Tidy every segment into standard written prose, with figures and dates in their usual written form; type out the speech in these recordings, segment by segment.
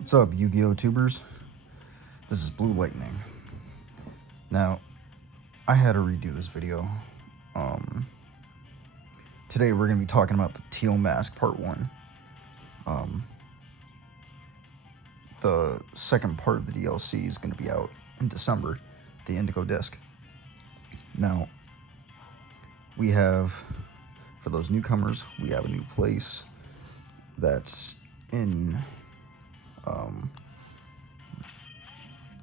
What's up, Yu-Gi-Oh tubers? This is Blue Lightning. Now, I had to redo this video. Today we're going to be talking about the Teal Mask Part 1. The second part of the DLC is going to be out in December, the Indigo Disc. Now, we have, for those newcomers, we have a new place that's in,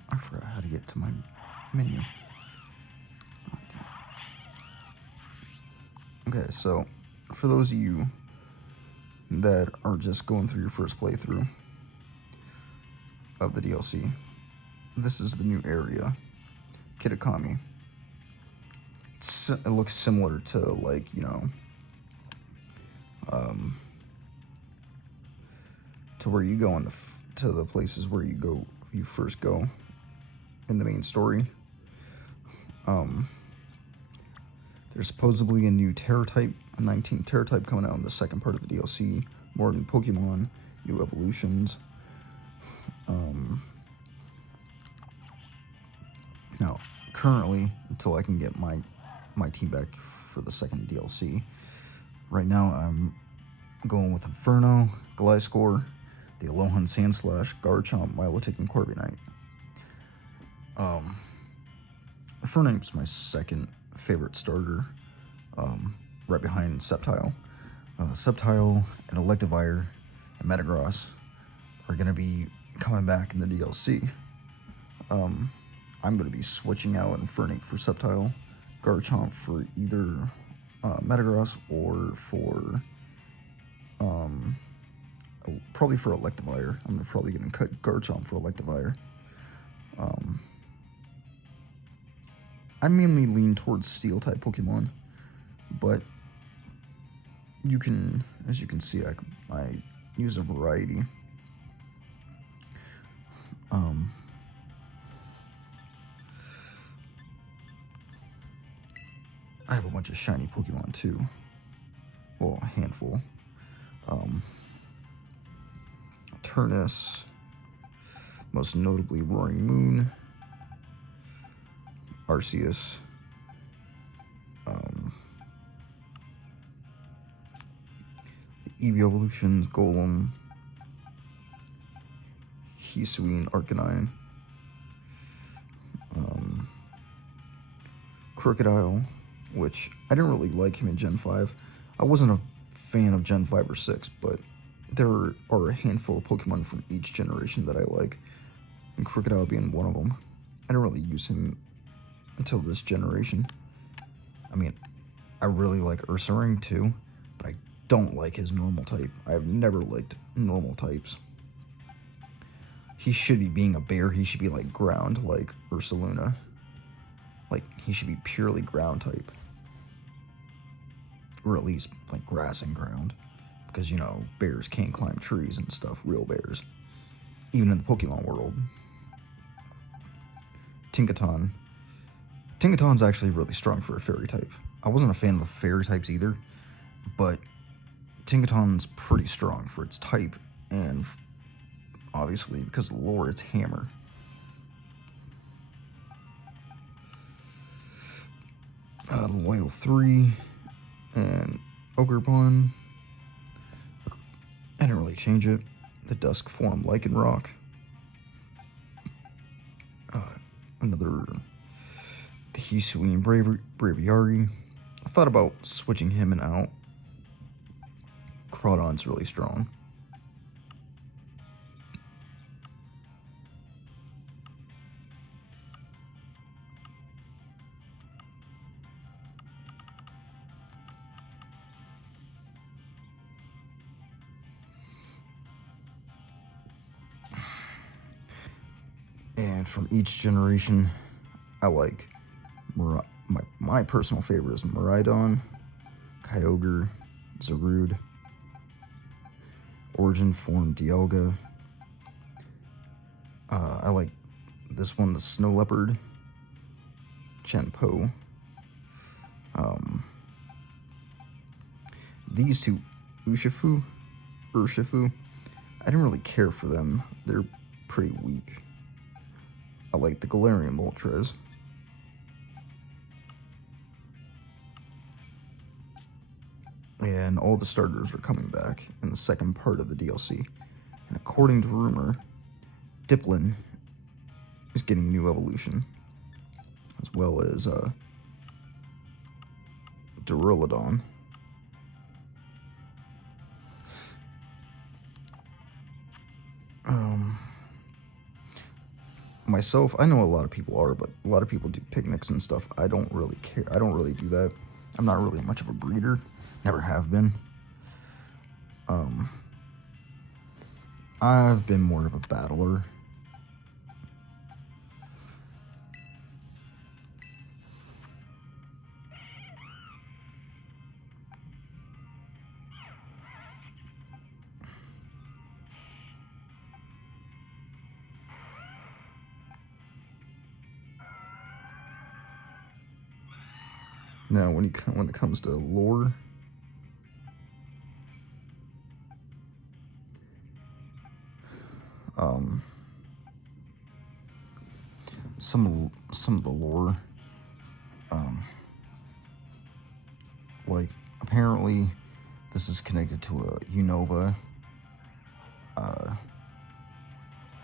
I forgot how to get to my menu. Okay, so for those of you that are just going through your first playthrough of the DLC, this is the new area, Kitakami. It looks similar to, like, you know, to where you go in to the places where you first go in the main story. There's supposedly a new Terror type, a 19th Terror type coming out in the second part of the DLC. More new Pokemon, new evolutions. Now, currently, until I can get my team back for the second DLC, right now I'm going with Inferno, Gliscor, the Alolan Sandslash, Garchomp, Milotic, and Corviknight. Inferno's my second favorite starter, right behind Sceptile. Sceptile and Electivire and Metagross are going to be coming back in the DLC. I'm going to be switching out Infernape for Sceptile, Garchomp for either Metagross or for probably for Electivire. I'm probably going to cut Garchomp for Electivire. I mainly lean towards Steel-type Pokemon, but you can, as you can see, I use a variety. I have a bunch of shiny Pokemon too. Well, a handful. Turnus, most notably Roaring Moon, Arceus, Eevee Evolutions, Golem, Hisuian, Arcanine, Crocodile, which I didn't really like him in Gen 5. I wasn't a fan of Gen 5 or 6, but there are a handful of Pokemon from each generation that I like, and Crocodile being one of them. I didn't really use him until this generation. I mean, I really like Ursaring too, but I don't like his normal type. I've never liked normal types. He should be being a bear. He should be like ground, like Ursaluna. Like, he should be purely ground type. Or at least like grass and ground. Because, you know, bears can't climb trees and stuff, real bears. Even in the Pokemon world. Tinkaton. Tinkaton's actually really strong for a fairy type. I wasn't a fan of the fairy types either, but Tinkaton's pretty strong for its type, and obviously because of the lore, it's Hammer. Loyal 3 and Ogerpon. I didn't really change it. The Dusk form Lycanroc. Another Hisuian Braviary. I thought about switching him and out. Crawdon's really strong. And from each generation, I like my personal favorite is Miraidon, Kyogre, Zarude, Origin form Dialga. I like this one, the Snow Leopard, Chenpo. These two, Urshifu, I didn't really care for them they're pretty weak. I like the Galarian Moltres. And all the starters are coming back in the second part of the DLC. And according to rumor, Diplin is getting a new evolution, as well as Duraludon. Myself, I know a lot of people are, but a lot of people do picnics and stuff. I don't really care. I don't really do that. I'm not really much of a breeder. Never have been. I've been more of a battler. Now, when it comes to lore, some of the lore, like apparently this is connected to a Unova,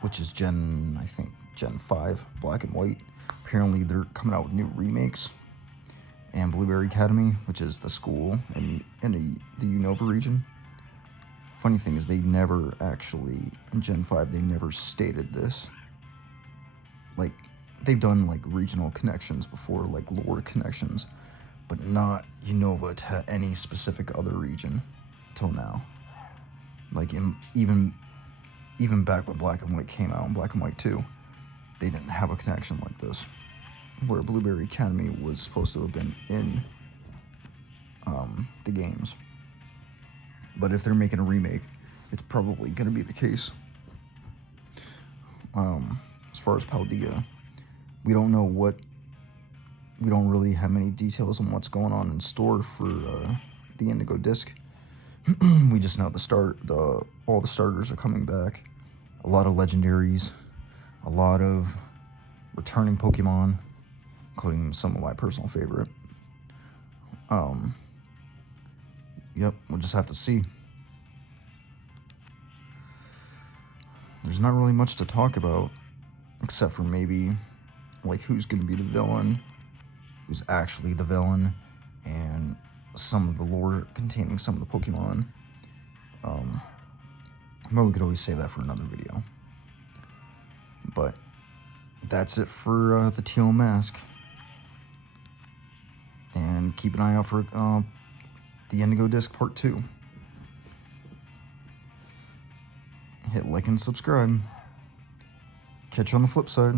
which is I think Gen 5, Black and White. Apparently they're coming out with new remakes. And Blueberry Academy, which is the school in the Unova region. Funny thing is, they never actually, in Gen 5, they never stated this. Like, they've done, like, regional connections before, like, lore connections, but not Unova to any specific other region till now. Like, even back when Black and White came out, in Black and White 2, they didn't have a connection like this, where Blueberry Academy was supposed to have been in the games. But if they're making a remake, it's probably going to be the case. As far as Paldea, we don't really have many details on what's going on in store for the Indigo Disc. We just know all the starters are coming back. A lot of legendaries, a lot of returning Pokemon, including some of my personal favorite. Yep, we'll just have to see. There's not really much to talk about, except for maybe, like, who's going to be the villain, who's actually the villain, and some of the lore containing some of the Pokemon. But we could always save that for another video. But that's it for the teal mask. And keep an eye out for the Indigo Disc Part 2. Hit like and subscribe. Catch you on the flip side.